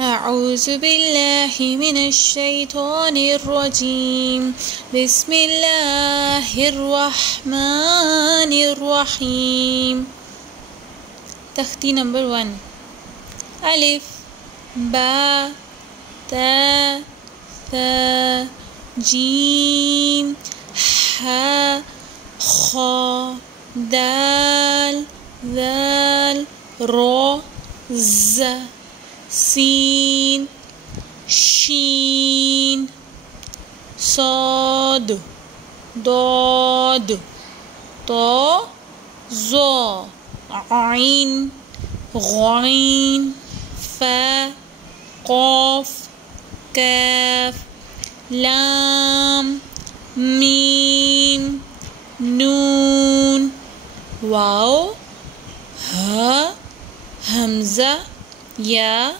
أعوذ بالله من الشيطان الرجيم بسم الله الرحمن الرحيم. تختی نمبر 1 الف با تا ثا جیم حا خا دال ذال را ز سین شین صاد ضاد طا ظا عین غین فا قاف کاف لام میم نون واو ہا حمزہ یا